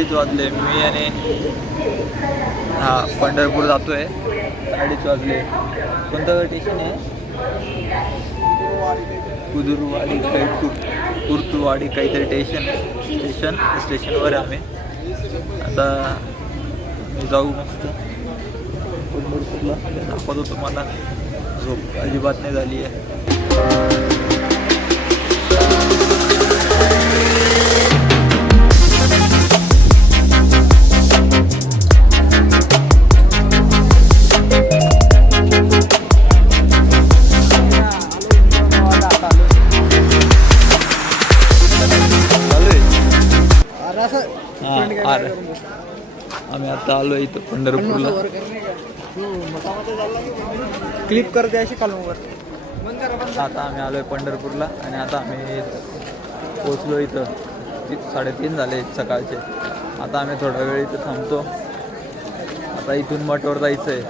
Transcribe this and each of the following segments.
2:30 वाजले. मी आणि पंढरपूर जातोय. 2:30 वाजले. कोणतं स्टेशन आहे? कुर्तुवाडी कुर्तुवाडी काहीतरी स्टेशनवर आम्ही आता जाऊ. मस्त पंढरपूरला दाखवतो तुम्हाला. झोप अजिबात नाही झाली आहे. आम्ही आता आलो इथं पंढरपूरला. क्लिप करते अशी खालून. आता आम्ही आलोय पंढरपूरला आणि आता आम्ही पोचलो इथं. 3:30 झाले सकाळचे. आता आम्ही थोडा वेळ इथं थांबतो. आता इथून मठवर जायचं आहे.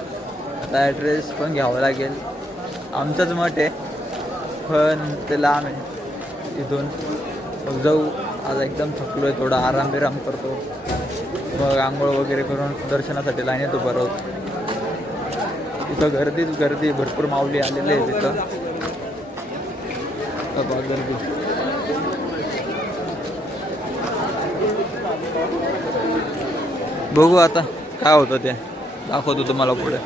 आता ॲड्रेस पण घ्यावा लागेल. आमचंच मठ आहे पण ते लांब आहे इथून. मग जाऊ. आज एकदम थकलो आहे. थोडा आराम करतो. मग आंघोळ वगैरे करून दर्शनासाठी लाईनीत उभं राहतो. तिथं गर्दी भरपूर माऊली आलेले आहे तिथं. गर्दी बघू आता काय होतं ते दाखवतो तुम्हाला पुढे.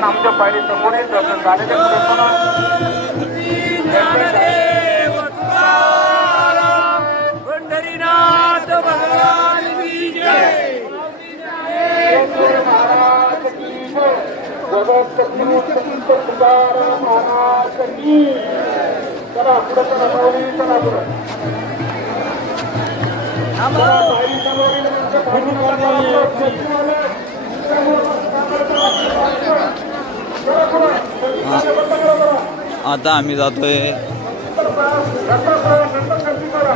नामदेव पायरी समोरील दर्शन झालेले पंढरीनाथ भगवान की जय. महाराज की जय. तुकाराम महाराज की. चला पुढे चला माऊली. चला पुढे. आता आम्ही जातोय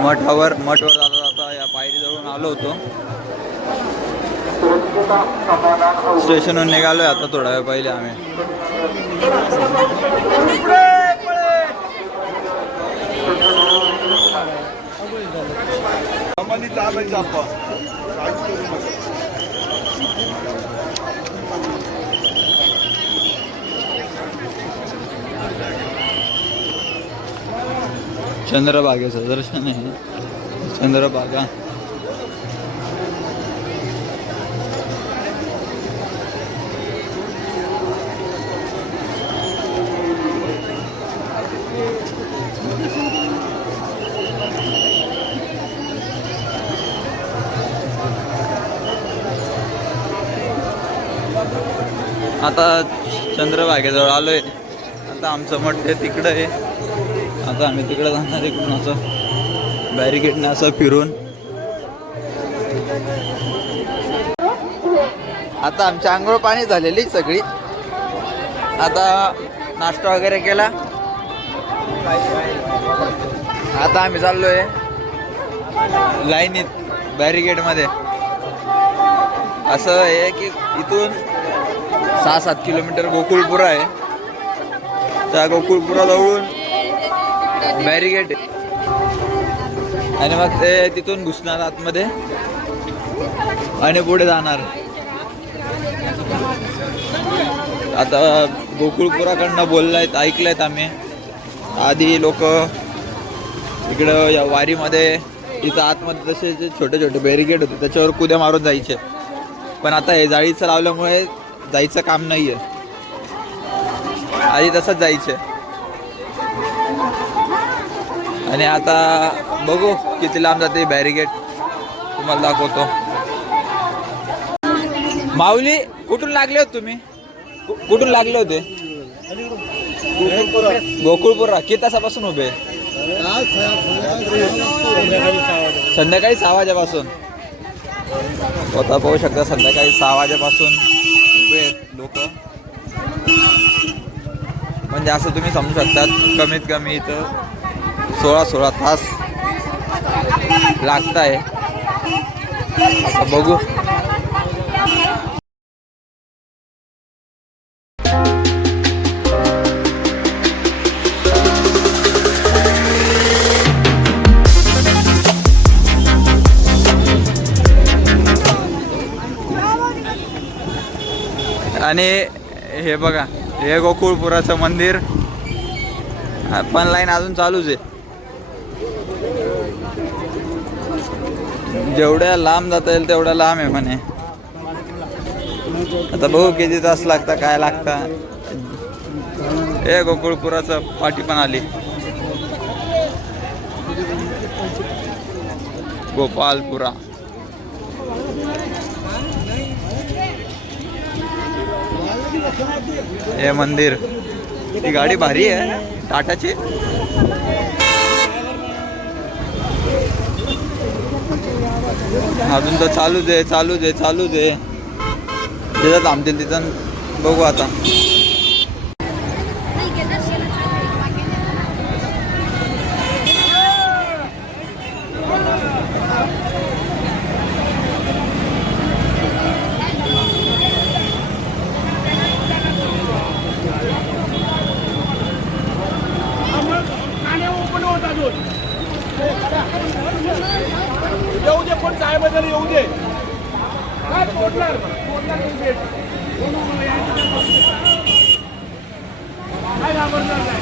मठावर जाता या पायरीजवळून आलो होतो. स्टेशनहून निघालोय आता थोडा वेळ पहिले आम्ही. चंद्रभागेचं दर्शन आहे. चंद्रभागा आता चंद्रभागेजवळ आलोय. आता आमचं मठ ते तिकडं आहे. आता आम्ही तिकडं जाणार. इकडून असं बॅरिकेडने असं फिरून. आता आमची आंघोळ पाणी झालेली सगळी. आता नाश्ता वगैरे केला. आता आम्ही चाललोय लाईनीत बॅरिकेडमध्ये. असं आहे की इथून 6-7 किलोमीटर गोकुळपुरा आहे. त्या गोकुळपुराजवळून बॅरिकेड आणि मग ते तिथून घुसणार आतमध्ये. आणि पुढे जाणार. आता गोकुळपुराकडनं बोललायत, ऐकलंयत आम्ही. आधी लोक इकडं या वारीमध्ये इथं आतमध्ये तसे जे छोटे छोटे बॅरिकेड होते त्याच्यावर कुद्या मारून जायचे, पण आता हे जाळीचं लावल्यामुळे जायचं काम नाही आहे. आधी तसंच जायचे. आणि आता बघू किती लांब जाते बॅरिकेड, तुम्हाला दाखवतो. माऊली कुठून लागले होते तुम्ही? कुठून लागले होते? गोकुळपुरा. किती तासापासून उभे? संध्याकाळी 6 वाजेपासून. आता पाहू शकता संध्याकाळी 6 वाजेपासून उभे आहेत लोक. म्हणजे असं तुम्ही समजू शकतात कमीत कमी इथं 16 तास लागत आहे. बघू. आणि हे बघा, हे गोकुळपुराचं मंदिर. पण लाईन अजून चालूच आहे. जेवढ्या लांब जाता येईल तेवढ्या लांब आहे म्हणे. आता बघू किती तास लागता, काय लागता. हे गोकुळपुराचं पाठी पण आली. गोपालपुरा. हे मंदिर. ही गाडी भारी आहे टाटाची. अजून तर चालूच आहे. जिथं थांबतील तिथं बघू आता. येऊ दे, पण साहेबांना येऊ दे. काय बोलणार काय घाबरणार नाही.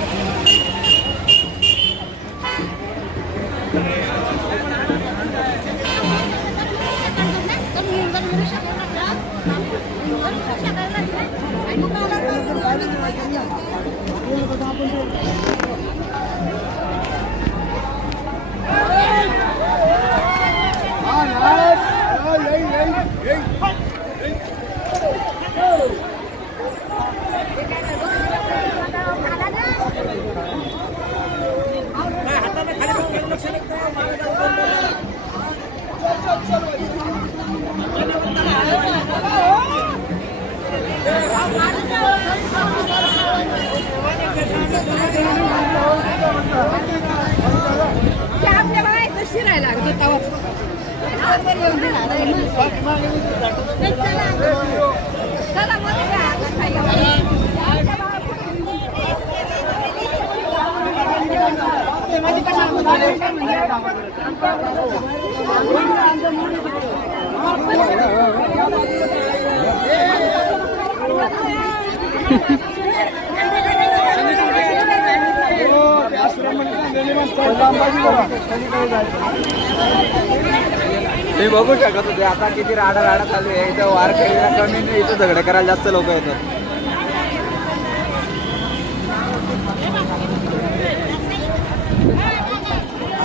तुम्ही बघू शकत होते आता किती राडा चालू आहे. इथं वारकरीला कमी नाही, इथं झगडे करायला जास्त लोक येतात.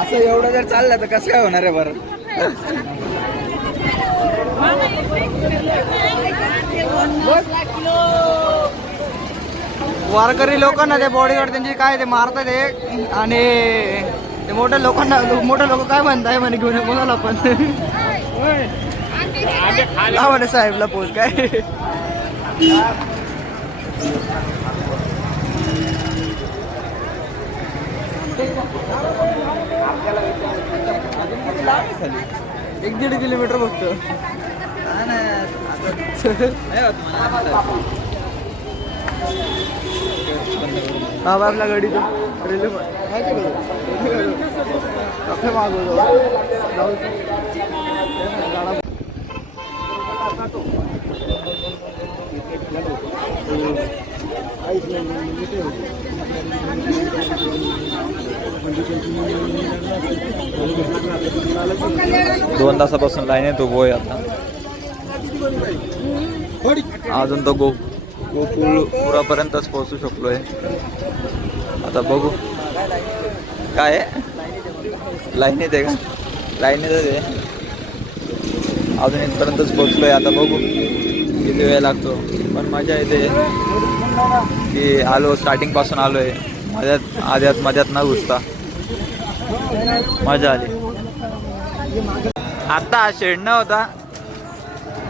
असं एवढं जर चाललं तर कसं काय होणार आहे बरं. वारकरी लोकांना ते बॉडीगार्ड त्यांची काय ते मारतात ते. आणि ते मोठ्या लोक काय म्हणताय म्हणे घेऊन कोणाला पण म्हणे साहेबला पोच काय. एक 1.5 किलोमीटर फक्त. हा आपल्या गाडीचं रेल्वे मागवतो. दोन तासापासून लाईनीत उभो आहे आता. अजून तो गोकुळपुरापर्यंतच पोहोचू शकलोय. आता बघू काय आहे. लाईनीत आहे का? लाईनीतच आहे. अजून इथपर्यंतच पोहोचलोय. आता बघू किती वेळ लागतो. पण मजा येते की आलो, स्टार्टिंग पासून आलोय. मध्यात न घुसता मजा आली. आता हा शेड न होता.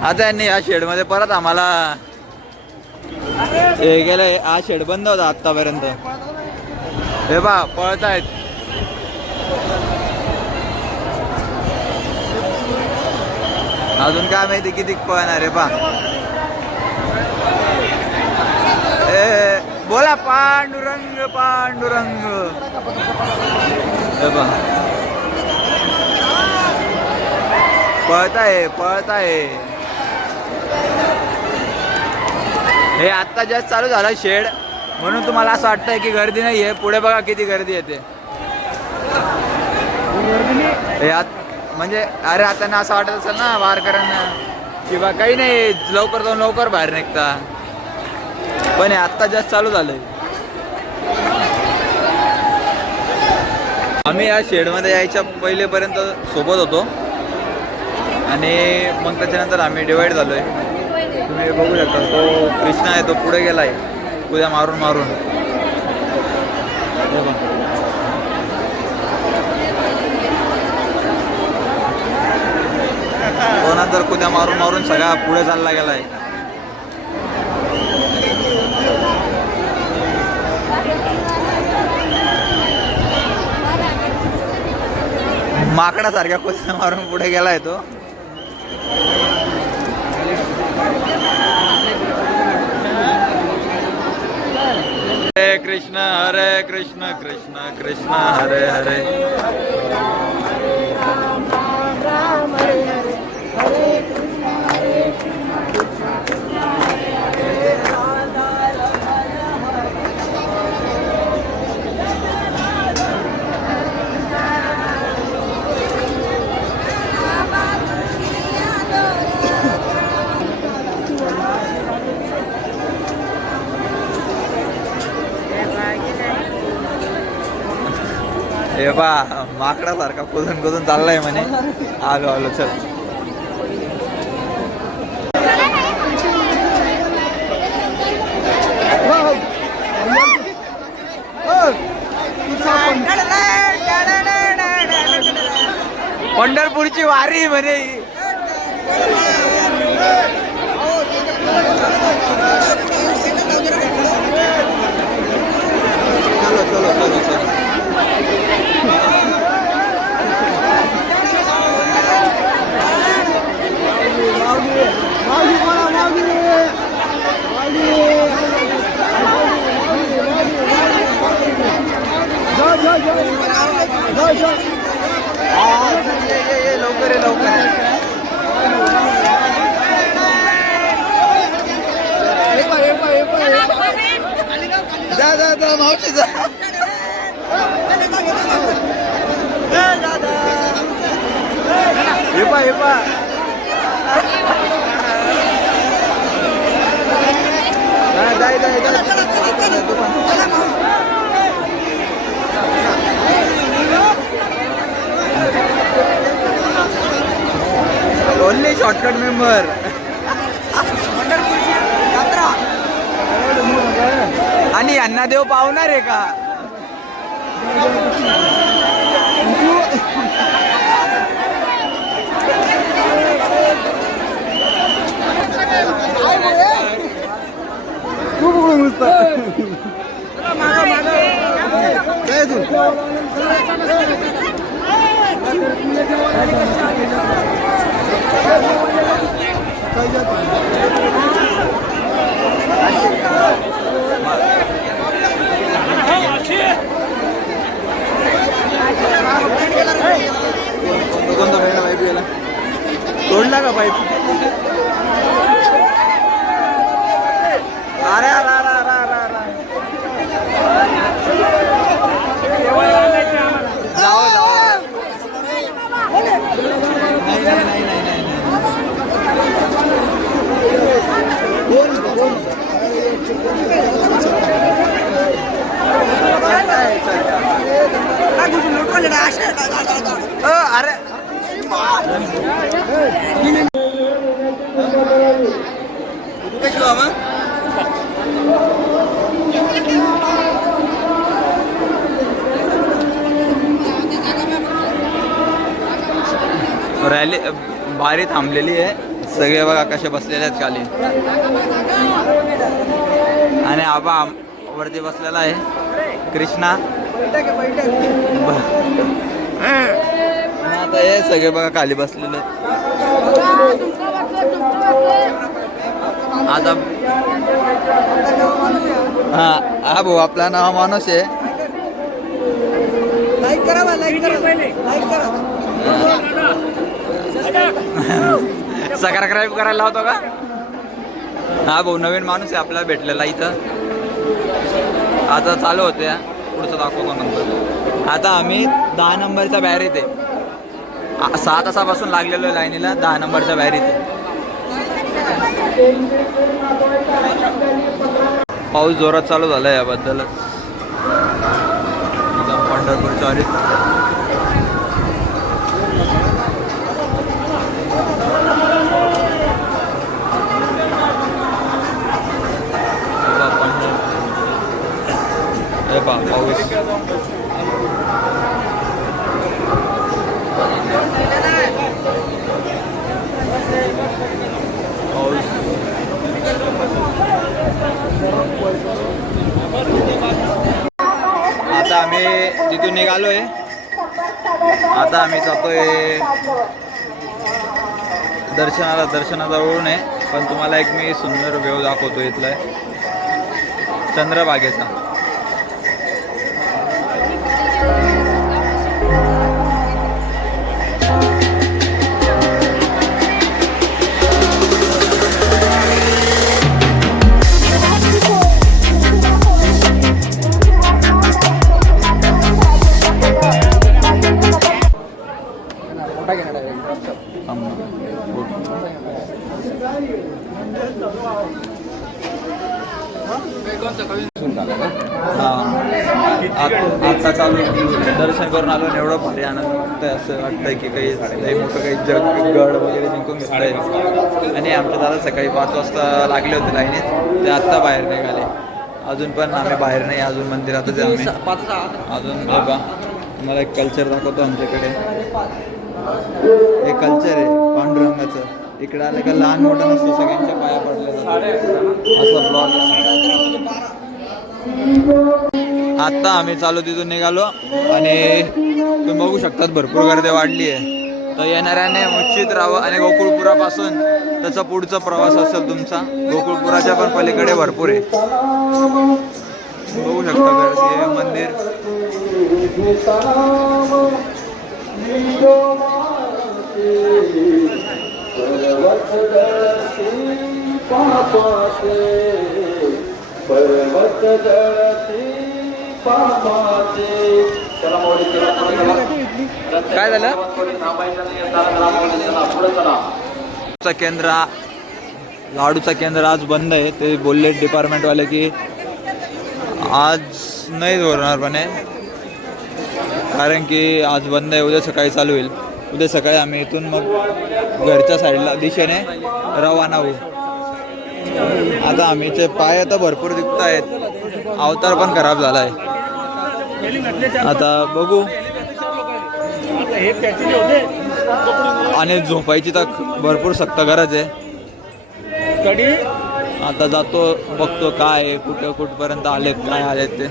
आता यांनी या शेडमध्ये परत आम्हाला हे गेलंय. हा शेड बंद होता आतापर्यंत. हे बा पळतायत. अजून काय माहिती किती पळणार आहे पा. बोला पांडुरंग पांडुरंग. हे बा पळताय. हे आत्ता जस्ट चालू झालं शेड, म्हणून तुम्हाला असं वाटतंय की गर्दी नाही आहे. पुढे बघा किती गर्दी येते. हे म्हणजे अरे आता ना असं वाटत असेल ना वारकऱ्यांना किंवा काही नाही, लवकर जाऊन लवकर बाहेर निघता. पण हे आत्ता जस्ट चालू झालंय. आम्ही या शेडमध्ये यायच्या पहिलेपर्यंत सोबत होतो आणि मग त्याच्यानंतर आम्ही डिवाईड झालोय. तुम्ही बघू शकता तो कृष्णा आहे, तो पुढे गेलाय उद्या मारून. तो नंतर कुद्या मारून सगळा पुढे चालला गेलाय. माकडासारख्या कुद्या मारून पुढे गेलाय तो. हरे कृष्ण कृष्ण कृष्ण हरे हरे. हे बा माकडासारखा कुदून चाललाय म्हणे. आलो चल. पंढरपूरची वारी म्हणे. चलो. लवकर जा मावशी जा. हे पा ओनली शॉर्टकट मेंबर. आणि यांना देव पावणार आहे का? कोणता पाईप गेला? तोडला का पाईप? अरे रॅली बारी थांबलेली आहे. सगळे बघा कसे बसलेले आहेत खाली. आणि आबा वरती बसलेला आहे. कृष्णा आणि आता हे सगळे बघा खाली बसलेले आहेत. आता हा भाऊ आपला नाव माणूस आहे. लाईक करा लाईक करा लाईक करा. सबस्क्राईब करायला लावतो का? हा भाऊ नवीन माणूस आहे आपल्याला भेटलेला इथं. आता चालू होते पुढचं दाखवतो नंतर. आता आम्ही 10 नंबरच्या बॅरीत आहे. 6 तासापासून लागलेलो आहे लाईनीला. 10 नंबरच्या बॅरीत आहे. पाऊस जोरात चालू झाला आहे याबद्दलच. पंढरपूरच्या वारीत पाऊस आता आम्ही तिथून निघालोय. आता आम्ही जातोय दर्शनाजवळून आहे. पण तुम्हाला एक मी सुंदर व्ह्यू दाखवतो इथला चंद्रभागेचा. आता चालू दर्शन करून आलो आणि एवढं भारी आनंद वाटतंय. असं वाटतंय की काही मोठं काही गड वगैरे जिंकून घेतलंय. आणि आमच्या दादा सकाळी 5 वाजता लागले होते लाईनीत. ते आत्ता बाहेर निघाले. अजून पण आम्ही बाहेर नाही. अजून मंदिरातच आहे आम्ही. अजून बघा तुम्हाला एक कल्चर दाखवतो आमच्याकडे. हे कल्चर आहे पांडुरंगाचं. इकडे आलं का लहान मोठं नसतं, सगळ्यांच्या पाया पडले असं ब्लॉग. आत्ता आम्ही चालू तिथून निघालो आणि तुम्ही बघू शकतात भरपूर गर्दी वाढली आहे. तर येणाऱ्याने निश्चित राहावं. आणि गोकुळपुरापासून त्याचा पुढचा प्रवास असेल तुमचा. गोकुळपुराच्या पण पलीकडे भरपूर आहे. बघू शकता गर्दी आहे. मंदिर काय झालं? केंद्र लाडूचा केंद्र आज बंद आहे. ते बोलले डिपार्टमेंटवाले की आज नाही होणार म्हणे. कारण की आज बंद आहे. उद्या सकाळी चालू होईल. उद्या सकाळी आम्ही इथून मग घरच्या साईडला दिशेने रवाना होऊ. आता आम्हीचे पाय तर भरपूर दुखत आहेत. अवतार पण खराब झाला आहे. आता बघू. आणि झोपायची तर भरपूर सक्त गरज आहे. आता जातो बघतो काय कुठपर्यंत आलेत काय आलेत ते.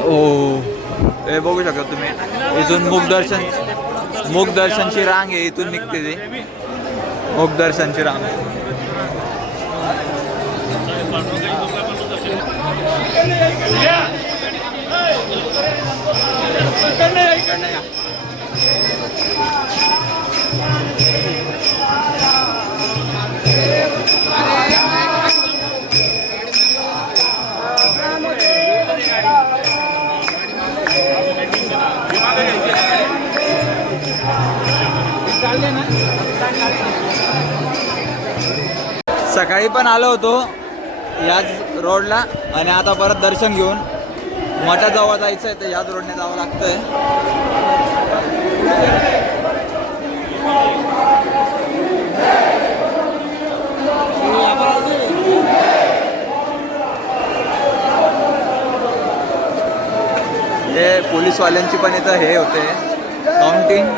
हो हे बघू शकता तुम्ही. इथून मुखदर्शनची रांग आहे. इथून निघते ती मुखदर्शनची रांग. सकाळी पण आलो होतो याच रोडला आणि आता परत दर्शन घेऊन मठाजवळ जायचं आहे तर याच रोडने जावं लागतंय. हे पोलीसवाल्यांची पण इथं हे होते काउंटिंग.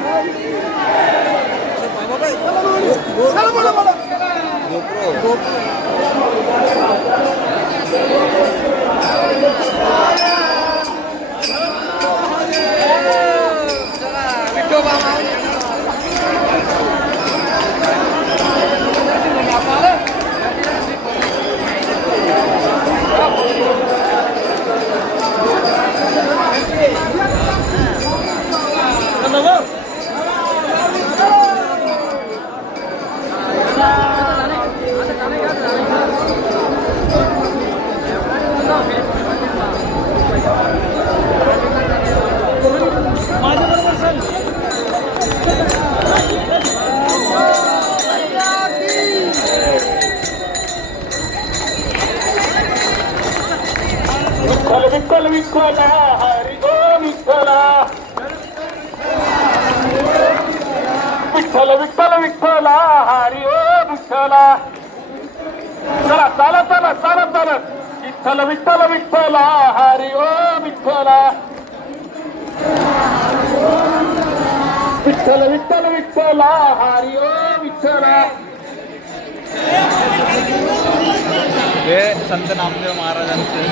विठ्ठल विठ्ठल हरी गो विठ्ठला. विठ्ठल विठ्ठल विठ्ठला हरी ओ विठ्ठला. चला चला चला चला चला. विठ्ठल विठ्ठल विठ्ठला हरी ओ विठ्ठला. विठ्ठल विठ्ठल विठ्ठला हरी ओ विठ्ठला. हे संत नामदेव महाराजांचे